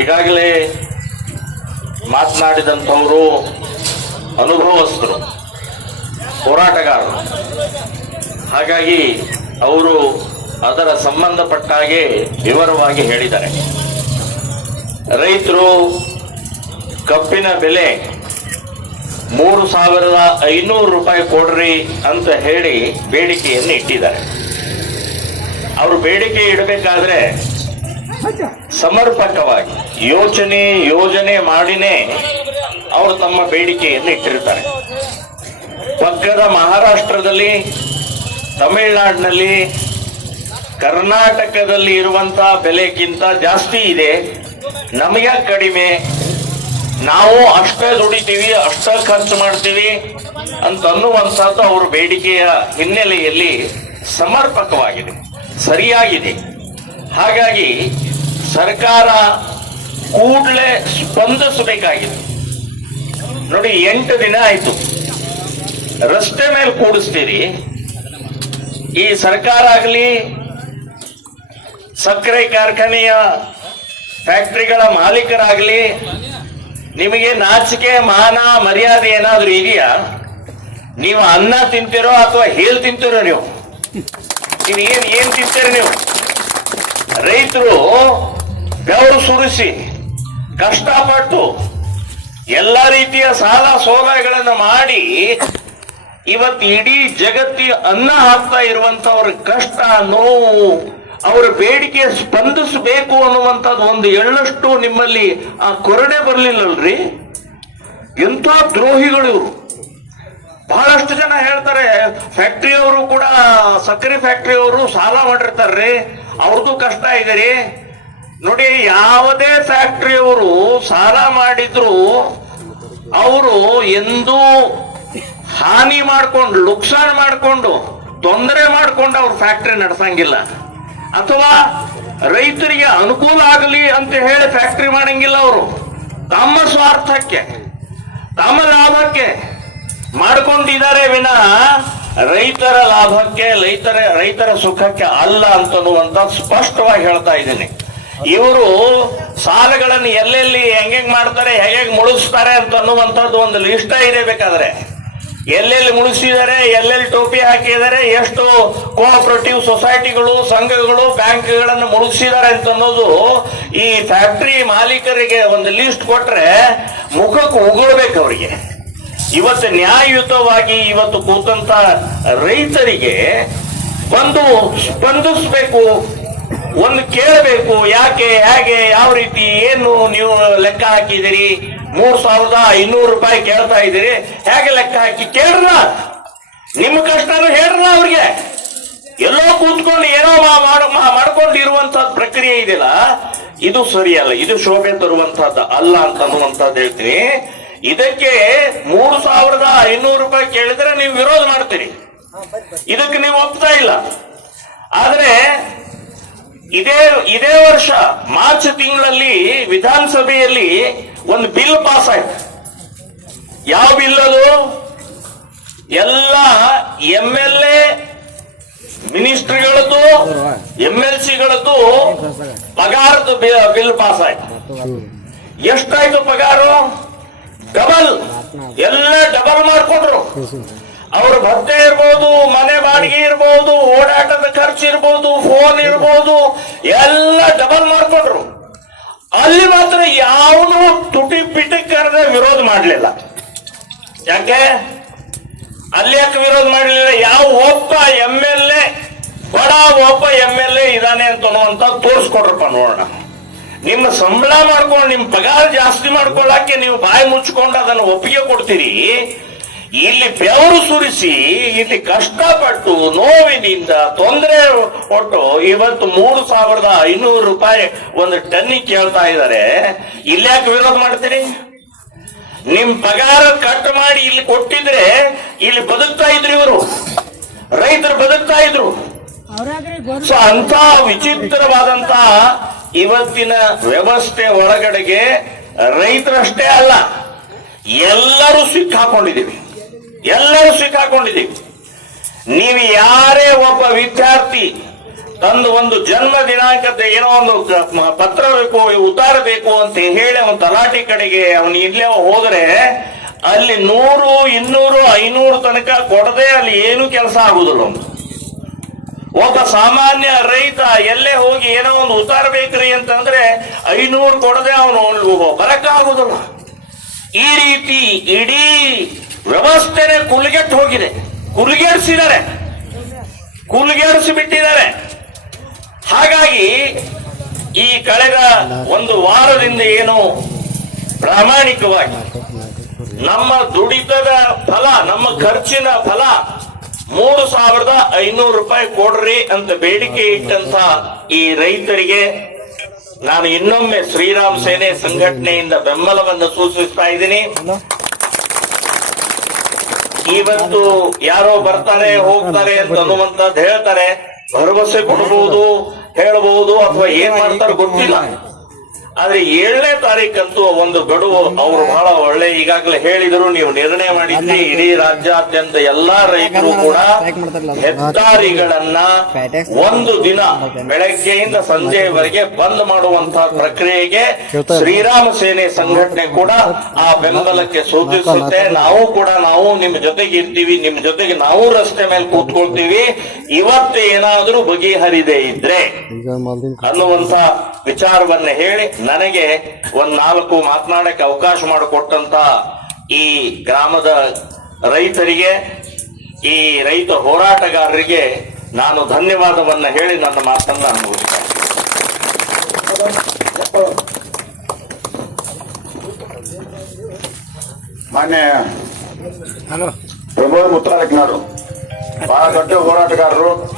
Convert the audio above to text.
ಈಗಾಗಲೇ ಮಾತನಾಡಿದಂಥವರು ಅನುಭವಸ್ಥರು ಹೋರಾಟಗಾರರು ಹಾಗಾಗಿ ಅವರು ಅದರ ಸಂಬಂಧಪಟ್ಟಾಗೆ ವಿವರವಾಗಿ ಹೇಳಿದ್ದಾರೆ ರೈತರು ಕಬ್ಬಿನ ಬೆಲೆ ಮೂರು ಸಾವಿರದ ಐನೂರು ರೂಪಾಯಿ ಕೊಡ್ರಿ ಅಂತ ಹೇಳಿ ಬೇಡಿಕೆಯನ್ನು ಇಟ್ಟಿದ್ದಾರೆ ಅವರು ಬೇಡಿಕೆ ಇಡಬೇಕಾದ್ರೆ ಸಮರ್ಪಕವಾಗಿ ಯೋಚನೆ ಯೋಜನೆ ಮಾಡಿನೇ ಅವರು ತಮ್ಮ ಬೇಡಿಕೆಯನ್ನು ಇಟ್ಟಿರ್ತಾರೆ ಪಕ್ಕದ ಮಹಾರಾಷ್ಟ್ರದಲ್ಲಿ ತಮಿಳುನಾಡಿನಲ್ಲಿ ಕರ್ನಾಟಕದಲ್ಲಿ ಇರುವಂತಹ ಬೆಲೆಗಿಂತ ಜಾಸ್ತಿ ಇದೆ ನಮಗೆ ಕಡಿಮೆ ನಾವು ಅಷ್ಟೇ ದುಡಿತೀವಿ ಅಷ್ಟೇ ಖರ್ಚು ಮಾಡ್ತೀವಿ ಅಂತ ಅನ್ನುವಂಥದ್ದು ಅವ್ರ ಬೇಡಿಕೆಯ ಹಿನ್ನೆಲೆಯಲ್ಲಿ ಸಮರ್ಪಕವಾಗಿದೆ ಸರಿಯಾಗಿದೆ ಹಾಗಾಗಿ ಸರ್ಕಾರ ಕೂಡಲೇ ಸ್ಪಂದಿಸಬೇಕಾಗಿದೆ ನೋಡಿ ಎಂಟು ದಿನ ಆಯ್ತು ರಸ್ತೆ ಮೇಲೆ ಕೂಡಿಸ್ತೀರಿ ಈ ಸರ್ಕಾರ ಆಗಲಿ ಸಕ್ಕರೆ ಕಾರ್ಖಾನೆಯ ಫ್ಯಾಕ್ಟ್ರಿಗಳ ಮಾಲೀಕರಾಗಲಿ ನಿಮಗೆ ನಾಚಿಕೆ ಮಾನ ಮರ್ಯಾದೆ ಏನಾದರೂ ಇದೆಯಾ ನೀವು ಅನ್ನ ತಿಂತೀರೋ ಅಥವಾ ಹೇಳ್ ತಿಂತೀರೋ ನೀವು ನೀವು ಏನ್ ಏನ್ ತಿಂತೀರಿ ನೀವು ರೈತರು ಬೆವರು ಸುರಿಸಿ ಕಷ್ಟಪಟ್ಟು ಎಲ್ಲ ರೀತಿಯ ಸಾಲ ಸೋಲಗಳನ್ನು ಮಾಡಿ ಇವತ್ತು ಇಡೀ ಜಗತ್ತಿ ಅನ್ನ ಹಾಕ್ತಾ ಇರುವಂತವ್ರ ಕಷ್ಟ ನೋವು ಅವರ ಬೇಡಿಕೆ ಸ್ಪಂದಿಸಬೇಕು ಅನ್ನುವಂಥದ್ದು ಒಂದು ಎಳ್ಳಷ್ಟು ನಿಮ್ಮಲ್ಲಿ ಆ ಕೊರಡೆ ಬರಲಿಲ್ಲಲ್ರಿ ಎಂಥ ದ್ರೋಹಿಗಳು ಇವರು ಬಹಳಷ್ಟು ಜನ ಹೇಳ್ತಾರೆ ಫ್ಯಾಕ್ಟ್ರಿಯವರು ಕೂಡ ಸಕ್ಕರೆ ಫ್ಯಾಕ್ಟ್ರಿಯವರು ಸಾಲ ಮಾಡಿರ್ತಾರ್ರಿ ಅವ್ರದ್ದು ಕಷ್ಟ ಇದೆ ರೀ ನೋಡಿ ಯಾವುದೇ ಫ್ಯಾಕ್ಟ್ರಿಯವರು ಸಾಲ ಮಾಡಿದ್ರು ಅವರು ಎಂದೂ ಹಾನಿ ಮಾಡ್ಕೊಂಡು ನುಕ್ಸಾನ್ ಮಾಡಿಕೊಂಡು ತೊಂದರೆ ಮಾಡ್ಕೊಂಡು ಅವ್ರ ಫ್ಯಾಕ್ಟ್ರಿ ನಡೆಸಂಗಿಲ್ಲ ಅಥವಾ ರೈತರಿಗೆ ಅನುಕೂಲ ಆಗಲಿ ಅಂತ ಹೇಳಿ ಫ್ಯಾಕ್ಟ್ರಿ ಮಾಡಂಗಿಲ್ಲ ಅವರು ತಮ್ಮ ಸ್ವಾರ್ಥಕ್ಕೆ ತಮ್ಮ ಲಾಭಕ್ಕೆ ಮಾಡಿಕೊಂಡಿದ್ದಾರೆ ವಿನ ರೈತರ ಲಾಭಕ್ಕೆ ರೈತರ ರೈತರ ಸುಖಕ್ಕೆ ಅಲ್ಲ ಅಂತನ್ನುವಂತ ಸ್ಪಷ್ಟವಾಗಿ ಹೇಳ್ತಾ ಇದ್ದೀನಿ ಇವರು ಸಾಲಗಳನ್ನು ಎಲ್ಲೆಲ್ಲಿ ಹೆಂಗೆಂಗ್ ಮಾಡ್ತಾರೆ ಹೇಗೆ ಮುಳುಗಿಸ್ತಾರೆ ಅಂತ ಅನ್ನುವಂಥದ್ದು ಒಂದು ಲಿಸ್ಟ ಇದೆ ಬೇಕಾದ್ರೆ ಎಲ್ಲೆಲ್ಲಿ ಮುಳುಗಿಸಿದ್ದಾರೆ ಎಲ್ಲೆಲ್ಲಿ ಟೋಪಿ ಹಾಕಿದ್ದಾರೆ ಎಷ್ಟು ಕೋಆಪರೇಟಿವ್ ಸೊಸೈಟಿಗಳು ಸಂಘಗಳು ಬ್ಯಾಂಕ್ಗಳನ್ನು ಮುಳುಗಿಸಿದ್ದಾರೆ ಅಂತ ಅನ್ನೋದು ಈ ಫ್ಯಾಕ್ಟರಿ ಮಾಲೀಕರಿಗೆ ಒಂದು ಲಿಸ್ಟ್ ಕೊಟ್ರೆ ಮುಖಕ್ಕೆ ಉಗುಳ್ಬೇಕು ಅವರಿಗೆ ಇವತ್ತು ನ್ಯಾಯಯುತವಾಗಿ ಇವತ್ತು ಕೂತಂತ ರೈತರಿಗೆ ಒಂದು ಸ್ಪಂದಿಸಬೇಕು ಒಂದು ಕೇಳಬೇಕು ಯಾಕೆ ಹೇಗೆ ಯಾವ ರೀತಿ ಏನು ನೀವು ಲೆಕ್ಕ ಹಾಕಿದಿರಿ ಮೂರ್ ಸಾವಿರದ ಐನೂರು ರೂಪಾಯಿ ಕೇಳ್ತಾ ಇದ್ದೀರಿ ಹೇಗೆ ಲೆಕ್ಕ ಹಾಕಿ ಕೇಳ್ರ ನಿಮ್ಮ ಕಷ್ಟನೂ ಹೇಳ್ರಲ್ಲ ಅವ್ರಿಗೆ ಎಲ್ಲೋ ಕೂತ್ಕೊಂಡು ಏನೋ ಮಾಡ್ಕೊಂಡಿರುವಂತ ಪ್ರಕ್ರಿಯೆ ಇದೆಯಲ್ಲ ಇದು ಸರಿಯಲ್ಲ ಇದು ಶೋಭೆ ತರುವಂತಹದ್ದು ಅಲ್ಲ ಅಂತ ಅನ್ನುವಂತದ್ದು ಹೇಳ್ತೀನಿ ಇದಕ್ಕೆ ಮೂರು ಸಾವಿರದ ಐನೂರು ರೂಪಾಯಿ ಕೇಳಿದ್ರೆ ನೀವು ವಿರೋಧ ಮಾಡ್ತೀರಿ ಇದಕ್ಕೆ ನೀವು ಒಪ್ತಾ ಇಲ್ಲ ಆದ್ರೆ ಇದೇ ಇದೇ ವರ್ಷ ಮಾರ್ಚ್ ತಿಂಗಳಲ್ಲಿ ವಿಧಾನಸಭೆಯಲ್ಲಿ ಒಂದು ಬಿಲ್ ಪಾಸ್ ಆಯ್ತು ಯಾವ ಬಿಲ್ ಅದು ಎಲ್ಲ ಎಂ ಎಲ್ ಎ ಮಿನಿಸ್ಟ್ರಿಗಳದ್ದು ಎಂ ಎಲ್ ಸಿಗಳದ್ದು ಪಗಾರದ್ದು ಬಿಲ್ ಪಾಸ್ ಆಯ್ತು ಎಷ್ಟಾಯ್ತು ಪಗಾರು ಡಬಲ್ ಎಲ್ಲ ಡಬಲ್ ಮಾಡಿಕೊಟ್ರು ಅವ್ರ ಭತ್ತೆ ಇರ್ಬೋದು ಮನೆ ಬಾಡಿಗೆ ಇರ್ಬೋದು ಓಡಾಟದ ಖರ್ಚು ಇರ್ಬೋದು ಫೋನ್ ಇರ್ಬೋದು ಎಲ್ಲ ಡಬಲ್ ಮಾಡ್ಕೊಂಡ್ರು ಅಲ್ಲಿ ಮಾತ್ರ ಯಾವುದೂ ತುಟಿ ಕರೆದ ವಿರೋಧ ಮಾಡಲಿಲ್ಲ ಯಾಕೆ ಅಲ್ಲಿ ಯಾಕೆ ವಿರೋಧ ಮಾಡಲಿಲ್ಲ ಯಾವ ಒಬ್ಬ ಎಂ ಎಲ್ ಎ ಬಡ ಒಬ್ಬ ಎಂ ಎಲ್ ಎ ಇದಾನೆ ಅಂತ ಅನ್ನುವಂತ ತೋರಿಸ್ಕೊಡ್ರಪ್ಪ ನೋಡೋಣ ನಿಮ್ಮ ಸಂಬಳ ಮಾಡ್ಕೊಂಡು ನಿಮ್ಮ ಪಗಾರ ಜಾಸ್ತಿ ಮಾಡ್ಕೊಳ್ಳಕ್ಕೆ ನೀವು ಬಾಯಿ ಮುಚ್ಕೊಂಡು ಅದನ್ನು ಒಪ್ಪಿಗೆ ಕೊಡ್ತೀರಿ ಇಲ್ಲಿ ಬೆವರು ಸುರಿಸಿ ಇಲ್ಲಿ ಕಷ್ಟಪಟ್ಟು ನೋವಿನಿಂದ ತೊಂದರೆ ಕೊಟ್ಟು ಇವತ್ತು ಮೂರು ಸಾವಿರದ ಐನೂರು ರೂಪಾಯಿ ಒಂದು ಟನ್ನಿ ಕೇಳ್ತಾ ಇದ್ದಾರೆ ಯಾಕೆ ವಿರೋಧ ಮಾಡ್ತೀರಿ ನಿಮ್ ಪಗಾರ ಕಟ್ ಮಾಡಿ ಇಲ್ಲಿ ಕೊಟ್ಟಿದ್ರೆ ಇಲ್ಲಿ ಬದುಕ್ತಾ ಇದ್ರು ಇವರು ರೈತರು ಬದುಕ್ತಾ ಇದ್ರು ಸೊ ಅಂತ ವಿಚಿತ್ರವಾದಂತ ಇವತ್ತಿನ ವ್ಯವಸ್ಥೆ ಒಳಗಡೆಗೆ ರೈತರಷ್ಟೇ ಅಲ್ಲ ಎಲ್ಲರೂ ಸಿಕ್ಕಾಕೊಂಡಿದ್ದೀವಿ ಎಲ್ಲರೂ ಸ್ವೀಕಾರಕೊಂಡಿದ್ದೀವಿ ನೀವು ಯಾರೇ ಒಬ್ಬ ವಿದ್ಯಾರ್ಥಿ ತಂದು ಒಂದು ಜನ್ಮ ದಿನಾಂಕದ ಏನೋ ಒಂದು ಪತ್ರ ಬೇಕು ಉತ್ತಾರ ಬೇಕು ಅಂತ ಹೇಳಿ ಅವನ್ ತಲಾಟಿ ಕಡೆಗೆ ಅವನು ಇಲ್ಲೇ ಹೋದ್ರೆ ಅಲ್ಲಿ ನೂರು ಇನ್ನೂರು ಐನೂರು ತನಕ ಕೊಡದೆ ಅಲ್ಲಿ ಏನು ಕೆಲಸ ಆಗುದಿಲ್ಲ ಒಬ್ಬ ಸಾಮಾನ್ಯ ರೈತ ಎಲ್ಲೇ ಹೋಗಿ ಏನೋ ಒಂದು ಉತ್ತಾರ ಬೇಕ್ರಿ ಅಂತಂದ್ರೆ ಐನೂರು ಕೊಡದೆ ಅವನು ಬರಕ್ಕಾಗುದಿಲ್ಲ ಈ ರೀತಿ ಇಡೀ ವ್ಯವಸ್ಥೆನೆ ಕುಲ್ಗೆಟ್ಟು ಹೋಗಿದೆ ಕುಲ್ಗೇರಿಸಿದ್ದಾರೆ ಕುಲ್ಗೇರಿಸಿ ಬಿಟ್ಟಿದ್ದಾರೆ ಹಾಗಾಗಿ ಈ ಕಳೆದ ಒಂದು ವಾರದಿಂದ ಏನು ಪ್ರಾಮಾಣಿಕವಾಗಿ ನಮ್ಮ ದುಡಿತದ ಫಲ ನಮ್ಮ ಖರ್ಚಿನ ಫಲ ಮೂರು ಸಾವಿರದ ಐನೂರು ರೂಪಾಯಿ ಕೊಡ್ರಿ ಅಂತ ಬೇಡಿಕೆ ಇಟ್ಟಂತ ಈ ರೈತರಿಗೆ ನಾನು ಇನ್ನೊಮ್ಮೆ ಶ್ರೀರಾಮ್ ಸೇನೆ ಸಂಘಟನೆಯಿಂದ ಬೆಂಬಲವನ್ನು ಸೂಚಿಸ್ತಾ ಇದ್ದೀನಿ ಇವತ್ತು ಯಾರೋ ಬರ್ತಾರೆ ಹೋಗ್ತಾರೆ ಅಂತ ಅನ್ನುವಂತದ್ದು ಹೇಳ್ತಾರೆ ಭರವಸೆ ಕೊಡಬಹುದು ಹೇಳಬಹುದು ಅಥವಾ ಏನ್ ಮಾಡ್ತಾರೆ ಗೊತ್ತಿಲ್ಲ ಆದ್ರೆ ಏಳನೇ ತಾರೀಕಂತೂ ಒಂದು ಗಡುವು ಅವರು ಬಹಳ ಒಳ್ಳೆ ಈಗಾಗಲೇ ಹೇಳಿದ್ರು ನೀವು ನಿರ್ಣಯ ಮಾಡಿದ್ರಿ ಇಡೀ ರಾಜ್ಯಾದ್ಯಂತ ಎಲ್ಲಾ ರೈತರು ಕೂಡ ಹೆದ್ದಾರಿಗಳನ್ನ ಒಂದು ದಿನ ಬೆಳಗ್ಗೆಯಿಂದ ಸಂಜೆಯವರೆಗೆ ಬಂದ್ ಮಾಡುವಂತಹ ಪ್ರಕ್ರಿಯೆಗೆ ಶ್ರೀರಾಮ ಸೇನೆ ಸಂಘಟನೆ ಕೂಡ ಆ ಬೆಂಬಲಕ್ಕೆ ಸೂಚಿಸುತ್ತೆ ನಾವು ಕೂಡ ನಾವು ನಿಮ್ ಜೊತೆಗೆ ಇರ್ತೀವಿ ನಿಮ್ ಜೊತೆಗೆ ನಾವು ರಸ್ತೆ ಮೇಲೆ ಕೂತ್ಕೊಳ್ತೀವಿ ಇವತ್ತೇನಾದ್ರೂ ಬಗೆಹರಿದೇ ಇದ್ರೆ ಅನ್ನುವಂತ ವಿಚಾರವನ್ನ ಹೇಳಿ ನನಗೆ ಒಂದ್ ನಾಲ್ಕು ಮಾತನಾಡಕ್ಕೆ ಅವಕಾಶ ಮಾಡಿಕೊಟ್ಟಂತ ಈ ಗ್ರಾಮದ ರೈತರಿಗೆ ಈ ರೈತ ಹೋರಾಟಗಾರರಿಗೆ ನಾನು ಧನ್ಯವಾದವನ್ನು ಹೇಳಿ ನನ್ನ ಮಾತನ್ನು ಅನುಭವಿಸ್ತೇನೆ ಮಾನ್ಯ ಪ್ರಭು ಮುತ್ತಾರಕ್ನಾಡು ಬಹಳ ದೊಡ್ಡ ಹೋರಾಟಗಾರರು